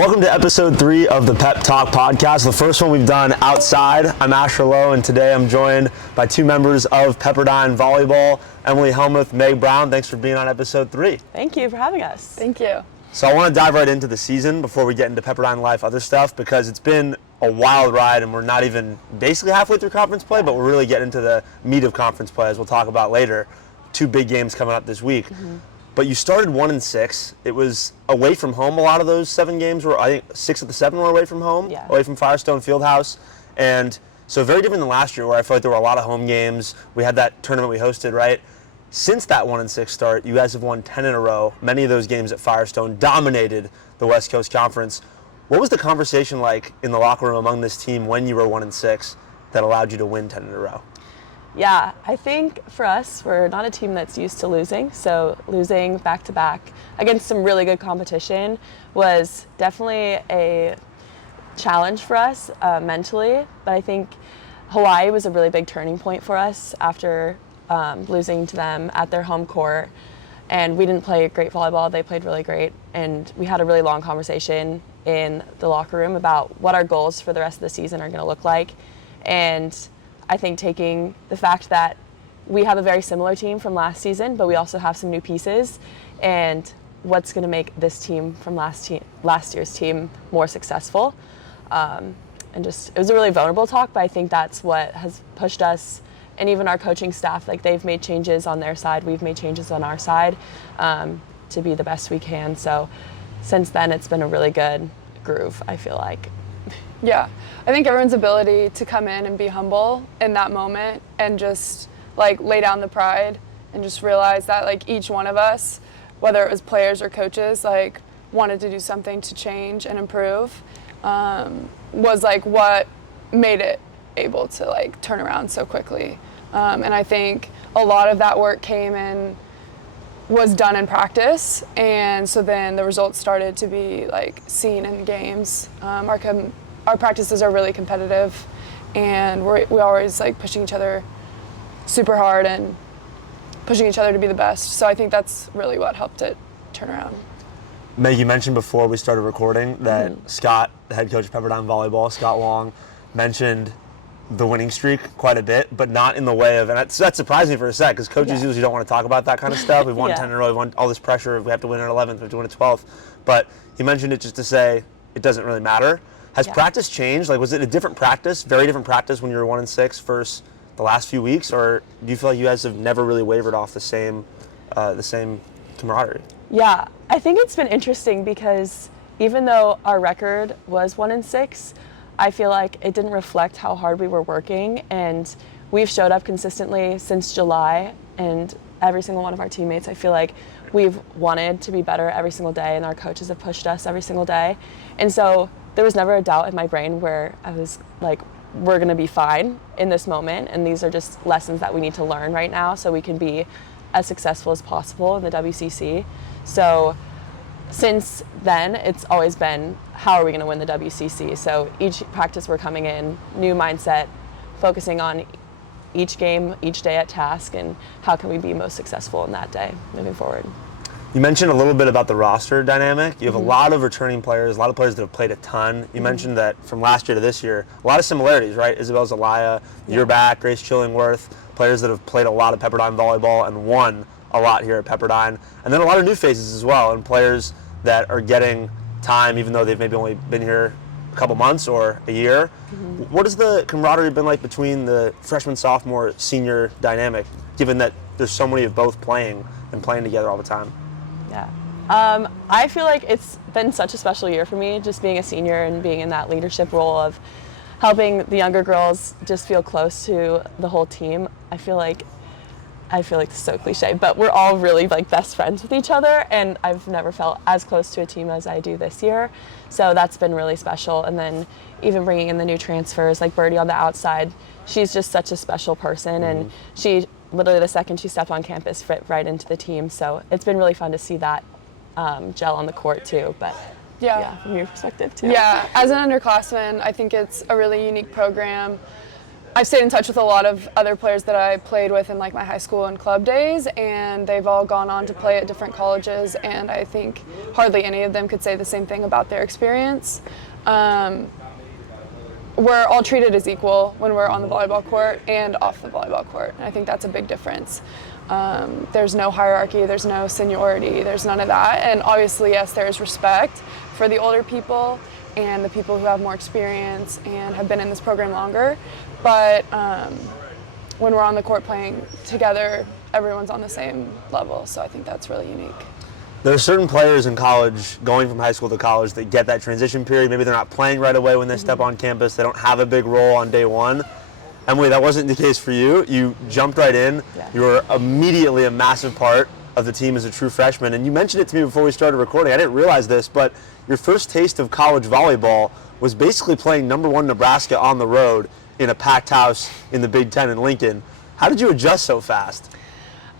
Welcome to episode 3 of the Pepp Talk podcast, the first one we've done outside. I'm Asher Lowe, and today I'm joined by two members of Pepperdine Volleyball, Emily Hellmuth, Meg Brown. Thanks for being on episode 3. Thank you for having us. Thank you. So I want to dive right into the season before we get into Pepperdine Life other stuff, because it's been a wild ride and we're not even basically halfway through conference play, but we're really getting into the meat of conference play, as we'll talk about later. 2 big games coming up this week. But you started 1-6. It was away from home. A lot of those 7 games were, I think 6 of the 7 were away from home, away from Firestone Fieldhouse. And so very different than last year, where I felt like there were a lot of home games. We had that tournament we hosted, right? Since that 1-6 start, you guys have won 10 in a row. Many of those games at Firestone dominated the West Coast Conference. What was the conversation like in the locker room among this team when you were 1-6 that allowed you to win 10 in a row? Yeah, I think for us, we're not a team that's used to losing, so losing back-to-back against some really good competition was definitely a challenge for us mentally, but I think Hawaii was a really big turning point for us after losing to them at their home court, and we didn't play great volleyball. They played really great, and we had a really long conversation in the locker room about what our goals for the rest of the season are going to look like. And I think taking the fact that we have a very similar team from last season, but we also have some new pieces, and what's going to make this team from last year's team more successful. And just, it was a really vulnerable talk, but I think that's what has pushed us, and even our coaching staff, like they've made changes on their side, we've made changes on our side to be the best we can. So since then, it's been a really good groove, I feel like. Yeah, I think everyone's ability to come in and be humble in that moment and just like lay down the pride and just realize that like each one of us, whether it was players or coaches, like wanted to do something to change and improve, was like what made it able to like turn around so quickly. And I think a lot of that work came and was done in practice, and so then the results started to be like seen in games. Our practices are really competitive, and we always like pushing each other super hard and pushing each other to be the best. So I think that's really what helped it turn around. Meg, you mentioned before we started recording that Scott, the head coach of Pepperdine Volleyball, Scott Long, mentioned the winning streak quite a bit, but not in the way of, and that surprised me for a sec, because coaches usually don't want to talk about that kind of stuff. We've won 10 in a row, we've won all this pressure, we have to win at 11th, we have to win at 12th. But he mentioned it just to say it doesn't really matter. Has practice changed? Like, was it a different practice, very different practice when you were 1-6 versus the last few weeks, or do you feel like you guys have never really wavered off the same camaraderie? Yeah, I think it's been interesting because even though our record was 1-6, I feel like it didn't reflect how hard we were working, and we've showed up consistently since July, and every single one of our teammates, I feel like we've wanted to be better every single day, and our coaches have pushed us every single day. And so there was never a doubt in my brain where I was like, we're going to be fine in this moment, and these are just lessons that we need to learn right now so we can be as successful as possible in the WCC. So since then, it's always been, how are we going to win the WCC? So each practice we're coming in, new mindset, focusing on each game, each day at task, and how can we be most successful in that day moving forward. You mentioned a little bit about the roster dynamic. You have a lot of returning players, a lot of players that have played a ton. You mentioned that from last year to this year, a lot of similarities, right? Isabel Zelaya, you're back, Grace Chillingworth, players that have played a lot of Pepperdine volleyball and won a lot here at Pepperdine. And then a lot of new faces as well, and players that are getting time even though they've maybe only been here a couple months or a year. What has the camaraderie been like between the freshman, sophomore, senior dynamic, given that there's so many of both playing and playing together all the time? Yeah. I feel like it's been such a special year for me, just being a senior and being in that leadership role of helping the younger girls just feel close to the whole team. I feel like it's so cliche, but we're all really like best friends with each other, and I've never felt as close to a team as I do this year. So that's been really special. And then even bringing in the new transfers, like Birdie on the outside, she's just such a special person, and she literally the second she stepped on campus fit right into the team. So it's been really fun to see that gel on the court too. But yeah, from your perspective too. Yeah, as an underclassman, I think it's a really unique program. I've stayed in touch with a lot of other players that I played with in like my high school and club days, and they've all gone on to play at different colleges, and I think hardly any of them could say the same thing about their experience. We're all treated as equal when we're on the volleyball court and off the volleyball court, and I think that's a big difference. There's no hierarchy, there's no seniority, there's none of that, and obviously, yes, there is respect for the older people and the people who have more experience and have been in this program longer. But when we're on the court playing together, everyone's on the same level, so I think that's really unique. There are certain players in college, going from high school to college, that get that transition period. Maybe they're not playing right away when they step on campus. They don't have a big role on day one. Emily, that wasn't the case for you. You jumped right in. Yeah. You were immediately a massive part of the team as a true freshman. And you mentioned it to me before we started recording. I didn't realize this, but your first taste of college volleyball was basically playing #1 Nebraska on the road in a packed house in the Big Ten in Lincoln. How did you adjust so fast?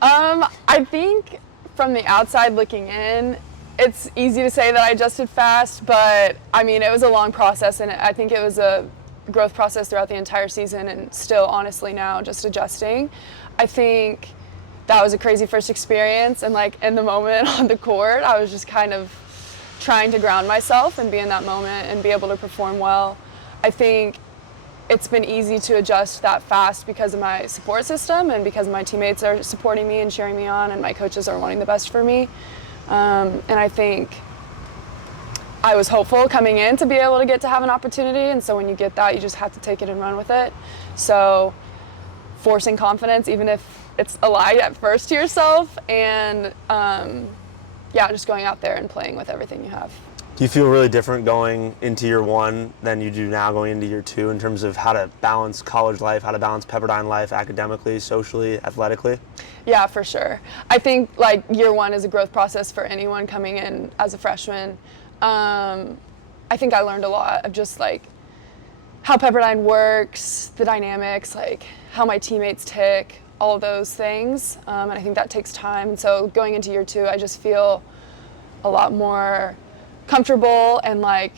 I think from the outside looking in, it's easy to say that I adjusted fast, but I mean, it was a long process, and I think it was a growth process throughout the entire season, and still honestly now just adjusting. I think that was a crazy first experience, and like in the moment on the court, I was just kind of trying to ground myself and be in that moment and be able to perform well. I think it's been easy to adjust that fast because of my support system and because my teammates are supporting me and cheering me on, and my coaches are wanting the best for me. And I think I was hopeful coming in to be able to get to have an opportunity, and so when you get that, you just have to take it and run with it. So forcing confidence, even if it's a lie at first to yourself, and just going out there and playing with everything you have. Do you feel really different going into year one than you do now going into year two in terms of how to balance college life, how to balance Pepperdine life academically, socially, athletically? Yeah, for sure. I think like year one is a growth process for anyone coming in as a freshman. I think I learned a lot of just like how Pepperdine works, the dynamics, like how my teammates tick, all of those things. And I think that takes time. So going into year two, I just feel a lot more comfortable and like,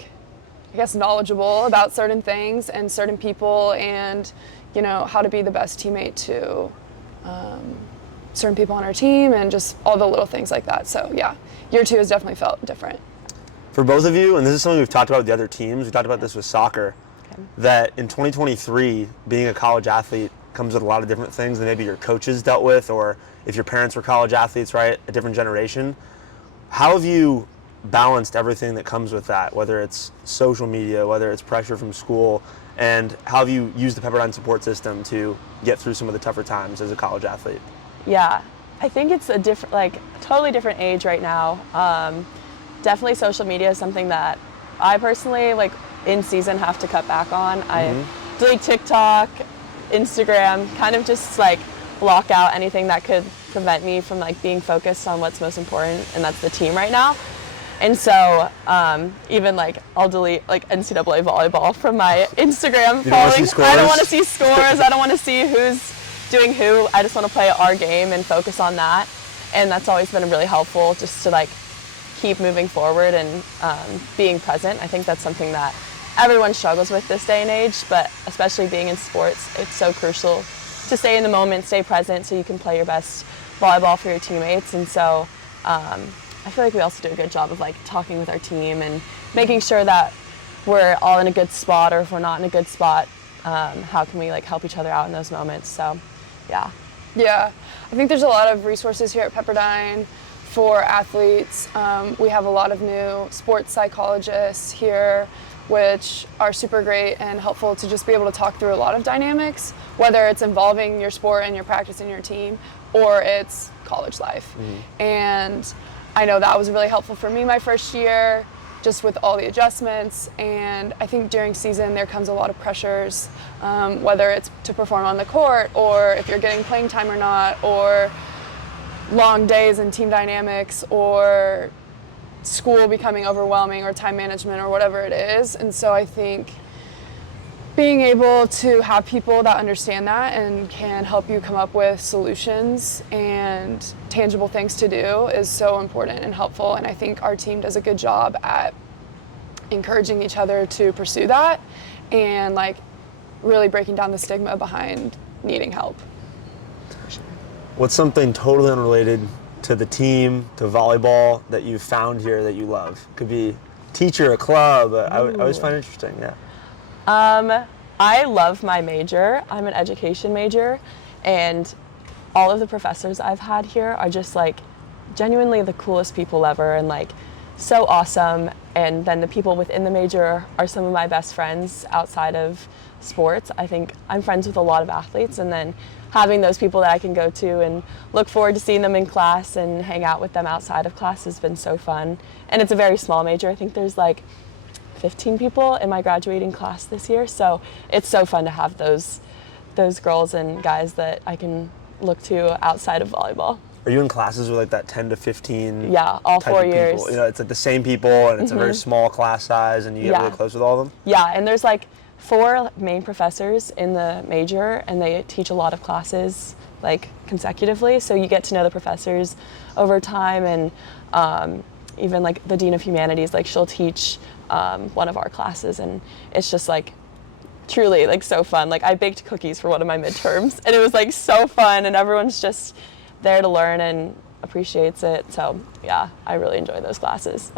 I guess, knowledgeable about certain things and certain people, and how to be the best teammate to certain people on our team, and just all the little things like that. So yeah, year two has definitely felt different. For both of you, and this is something we've talked about with the other teams, we talked about this with soccer, that in 2023, being a college athlete comes with a lot of different things than maybe your coaches dealt with, or if your parents were college athletes, right, a different generation. How have you balanced everything that comes with that, whether it's social media, whether it's pressure from school, and how have you used the Pepperdine support system to get through some of the tougher times as a college athlete? Yeah, I think it's a different, like, totally different age right now. Definitely social media is something that I personally, like, in season have to cut back on. I delete TikTok, Instagram, kind of just like block out anything that could prevent me from like being focused on what's most important, and that's the team right now. And so even like I'll delete like NCAA volleyball from my Instagram following. I don't want to see scores. I don't want to see who's doing who. I just want to play our game and focus on that. And that's always been really helpful, just to like keep moving forward and being present. I think that's something that everyone struggles with this day and age, but especially being in sports, it's so crucial to stay in the moment, stay present, so you can play your best volleyball for your teammates. And so I feel like we also do a good job of like talking with our team and making sure that we're all in a good spot, or if we're not in a good spot, how can we like help each other out in those moments. So yeah. I think there's a lot of resources here at Pepperdine for athletes. We have a lot of new sports psychologists here, which are super great and helpful to just be able to talk through a lot of dynamics, whether it's involving your sport and your practice and your team, or it's college life. And I know that was really helpful for me my first year, just with all the adjustments. And I think during season there comes a lot of pressures, whether it's to perform on the court, or if you're getting playing time or not, or long days and team dynamics, or school becoming overwhelming, or time management, or whatever it is. And so I think being able to have people that understand that and can help you come up with solutions and tangible things to do is so important and helpful. And I think our team does a good job at encouraging each other to pursue that, and like really breaking down the stigma behind needing help. What's something totally unrelated to the team, to volleyball, that you've found here that you love? Could be teacher, a club. I always find it interesting, yeah. I love my major. I'm an education major, and all of the professors I've had here are just like genuinely the coolest people ever, and like so awesome. And then the people within the major are some of my best friends outside of sports. I think I'm friends with a lot of athletes, and then having those people that I can go to and look forward to seeing them in class and hang out with them outside of class has been so fun. And it's a very small major. I think there's like 15 people in my graduating class this year, so it's so fun to have those girls and guys that I can look to outside of volleyball. Are you in classes with like that 10 to 15? Yeah, all type 4 of years. people? You know, it's like the same people, and it's a very small class size, and you get Yeah. really close with all of them? Yeah, and there's like 4 main professors in the major, and they teach a lot of classes like consecutively, so you get to know the professors over time. And even like the Dean of Humanities, like she'll teach one of our classes, and it's just like truly like so fun. Like I baked cookies for one of my midterms, and it was like so fun, and everyone's just there to learn and appreciates it. So yeah, I really enjoy those classes.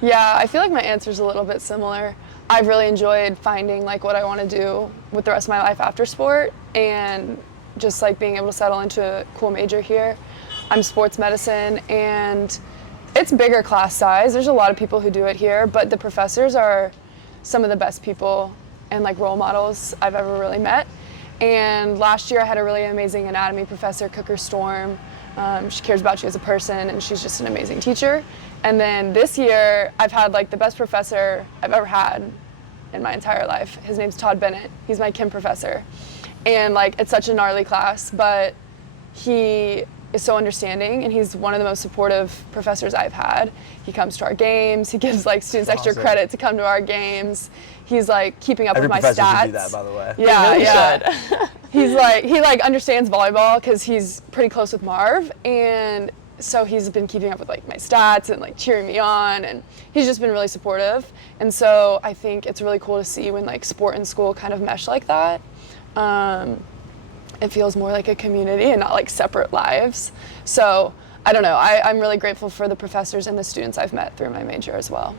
Yeah, I feel like my answer is a little bit similar. I've really enjoyed finding like what I want to do with the rest of my life after sport, and just like being able to settle into a cool major here. I'm sports medicine, and it's bigger class size. There's a lot of people who do it here, but the professors are some of the best people and like role models I've ever really met. And last year I had a really amazing anatomy professor, Cooker Storm. She cares about you as a person, and she's just an amazing teacher. And then this year I've had like the best professor I've ever had in my entire life. His name's Todd Bennett. He's my chem professor. And like it's such a gnarly class, but he is so understanding, and he's one of the most supportive professors I've had. He comes to our games. He gives like students extra credit to come to our games. He's like keeping up Every with my professor stats. should do that, by the way. Yeah, Really yeah. should. He like understands volleyball because he's pretty close with Marv, and so he's been keeping up with like my stats and like cheering me on, and he's just been really supportive. And so I think it's really cool to see when like sport and school kind of mesh like that. It feels more like a community and not like separate lives. So I don't know, I'm really grateful for the professors and the students I've met through my major as well.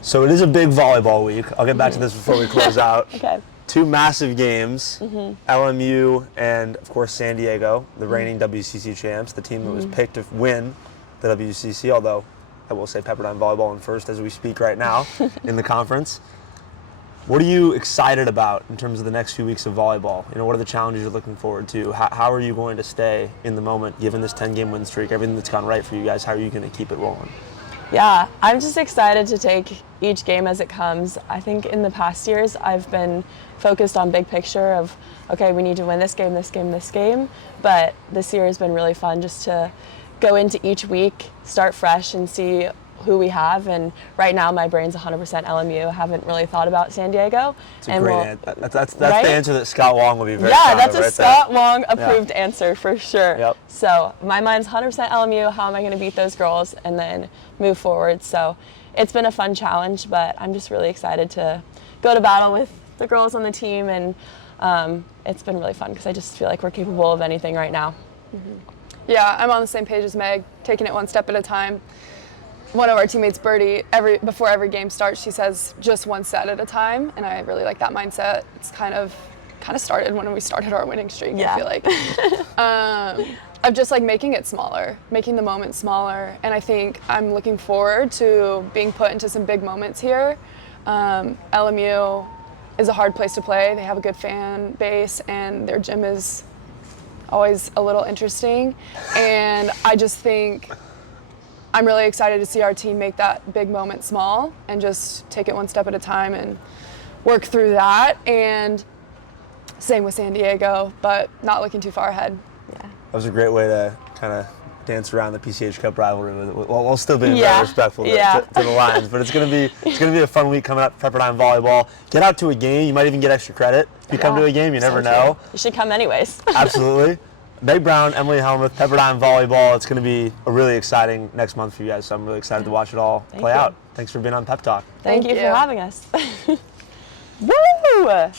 So it is a big volleyball week. I'll get back to this before we close out. Okay. 2 massive games, LMU and, of course, San Diego, the reigning WCC champs, the team that was picked to win the WCC, although I will say Pepperdine Volleyball in first as we speak right now in the conference. What are you excited about in terms of the next few weeks of volleyball? You know, what are the challenges you're looking forward to? How are you going to stay in the moment, given this 10-game win streak, everything that's gone right for you guys? How are you going to keep it rolling? Yeah, I'm just excited to take each game as it comes. I think in the past years, I've been focused on big picture of, okay, we need to win this game, this game, this game. But this year has been really fun just to go into each week, start fresh, and see who we have. And right now, my brain's 100% LMU. I haven't really thought about San Diego. It's a great answer. That's right? the answer that Scott Wong would be very Yeah, proud that's of a right Scott there. Wong approved answer for sure. Yep. So my mind's 100% LMU. How am I going to beat those girls and then move forward? So it's been a fun challenge, but I'm just really excited to go to battle with the girls on the team, and it's been really fun because I just feel like we're capable of anything right now. Yeah, I'm on the same page as Meg, taking it one step at a time. One of our teammates, Birdie, before every game starts, she says just one set at a time, and I really like that mindset. It's kind of started when we started our winning streak. Yeah. I feel like of just like making it smaller, making the moment smaller, and I think I'm looking forward to being put into some big moments here. LMU is a hard place to play. They have a good fan base, and their gym is always a little interesting, and I just think I'm really excited to see our team make that big moment small and just take it one step at a time and work through that. And same with San Diego, but not looking too far ahead. Yeah. That was a great way to kind of dance around the PCH Cup rivalry with it. Well, we'll still be very Yeah. respectful to Yeah. the Lions, but it's gonna be a fun week coming up. Pepperdine volleyball. Get out to a game. You might even get extra credit if you come to a game. You So never true. know. You should come anyways. Absolutely. Meg Brown, Emily Hellmuth, Pepperdine volleyball. It's going to be a really exciting next month for you guys, so I'm really excited to watch it all play you. out. Thanks for being on Pep Talk. Thank you you. for having us. Woo!